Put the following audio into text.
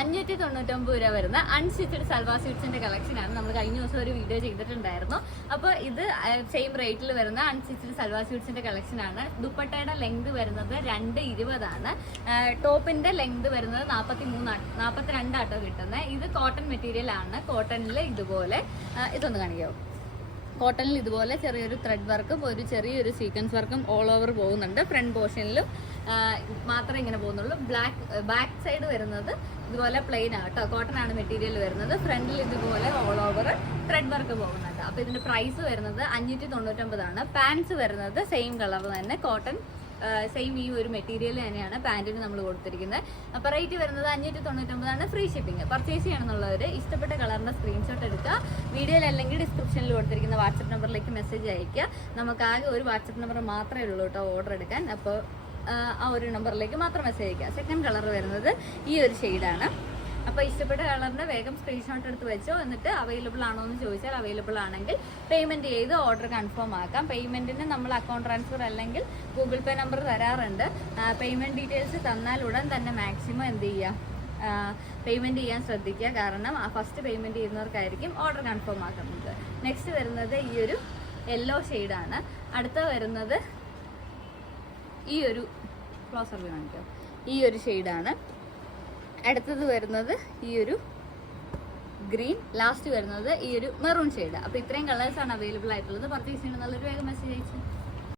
599 രൂപ വരുന്ന അൺസ്റ്റിച്ചഡ് സൽവാർ സ്യൂട്ട്സിന്റെ കളക്ഷനാണ്. നമ്മൾ കഴിഞ്ഞ ദിവസം ഒരു വീഡിയോ ചെയ്തിട്ടുണ്ടായിരുന്നു. അപ്പോൾ ഇത് സെയിം റേറ്റിൽ വരുന്ന അൺസ്റ്റിച്ചഡ് സൽവാർ സ്യൂട്ട്സിന്റെ കളക്ഷനാണ്. ദുപ്പട്ടയുടെ ലെങ്ത് വരുന്നത് 220 ആണ്. ടോപ്പിന്റെ ലെങ്ത് വരുന്നത് 42 ആട്ടോ കിട്ടുന്നത്. ഇത് കോട്ടൺ മെറ്റീരിയൽ ആണ്. കോട്ടണിൽ ഇതുപോലെ ഇതൊന്ന് കാണിക്കാവോ? കോട്ടണിൽ ഇതുപോലെ ചെറിയൊരു ത്രെഡ് വർക്കും ഒരു ചെറിയൊരു സീക്വൻസ് വർക്കും ഓൾ ഓവർ പോകുന്നുണ്ട്. ഫ്രണ്ട് പോർഷനിലും മാത്രമേ ഇങ്ങനെ പോകുന്നുള്ളൂ. ബാക്ക് സൈഡ് വരുന്നത് ഇതുപോലെ പ്ലെയിൻ ആട്ടോ. കോട്ടൺ ആണ് മെറ്റീരിയൽ വരുന്നത്. ഫ്രണ്ടിൽ ഇതുപോലെ ഓൾ ഓവർ ത്രെഡ് വർക്ക് പോകുന്നുണ്ട്. അപ്പോൾ ഇതിന്റെ പ്രൈസ് വരുന്നത് 599 ആണ്. പാൻസ് വരുന്നത് സെയിം കളർ തന്നെ, കോട്ടൺ സെയിം ഈ ഒരു മെറ്റീരിയൽ തന്നെയാണ് പാൻറ്റിന് നമ്മൾ കൊടുത്തിരിക്കുന്നത്. അപ്പോൾ റേറ്റ് വരുന്നത് 599 ആണ്. Free shipping. പർച്ചേസ് ചെയ്യണമെന്നുള്ളവർ ഇഷ്ടപ്പെട്ട കളറിൻ്റെ സ്ക്രീൻഷോട്ട് എടുക്കുക. വീഡിയോയിൽ അല്ലെങ്കിൽ ഡിസ്ക്രിപ്ഷനിൽ കൊടുത്തിരിക്കുന്ന വാട്സപ്പ് നമ്പറിലേക്ക് മെസ്സേജ് അയയ്ക്കുക. നമുക്കാകെ ഒരു വാട്സപ്പ് നമ്പർ മാത്രമേ ഉള്ളൂ കേട്ടോ ഓർഡർ എടുക്കാൻ. അപ്പോൾ ആ ഒരു നമ്പറിലേക്ക് മാത്രം മെസ്സേജ് അയയ്ക്കുക. സെക്കൻഡ് കളർ വരുന്നത് ഈ ഒരു ഷെയ്ഡാണ്. അപ്പോൾ ഇഷ്ടപ്പെട്ട കളറിന് വേഗം സ്ക്രീൻഷോട്ട് എടുത്ത് വെച്ചോ. എന്നിട്ട് അവൈലബിൾ ആണോ എന്ന് ചോദിച്ചാൽ അവൈലബിൾ ആണെങ്കിൽ പേയ്മെൻറ്റ് ചെയ്ത് ഓർഡർ കൺഫേം ആക്കാം. പേയ്മെൻറ്റിന് നമ്മൾ അക്കൗണ്ട് ട്രാൻസ്ഫർ അല്ലെങ്കിൽ ഗൂഗിൾ പേ നമ്പർ തരാറുണ്ട്. പേയ്മെൻറ്റ് ഡീറ്റെയിൽസ് തന്നാൽ ഉടൻ തന്നെ മാക്സിമം എന്ത് ചെയ്യുക, പേയ്മെൻറ്റ് ചെയ്യാൻ ശ്രദ്ധിക്കുക. കാരണം ഫസ്റ്റ് പേയ്മെൻറ്റ് ചെയ്യുന്നവർക്കായിരിക്കും ഓർഡർ കൺഫേം ആക്കുന്നത്. നെക്സ്റ്റ് വരുന്നത് ഈ ഒരു യെല്ലോ ഷെയ്ഡാണ്. അടുത്ത വരുന്നത് ഈ ഒരു ക്ലോസർ കാണിക്കാം. ഈ ഒരു ഷെയ്ഡാണ്. അടുത്തത് വരുന്നത് ഈ ഒരു ഗ്രീൻ. ലാസ്റ്റ് വരുന്നത് ഈ ഒരു മെറൂൺ ഷെയ്ഡ്. അപ്പോൾ ഇത്രയും കളേഴ്സാണ് അവൈലബിൾ ആയിട്ടുള്ളത്. പർച്ചേസ് ചെയ്യണമെന്നുള്ളൊരു വേഗം മെസ്സേജ് അയച്ചു.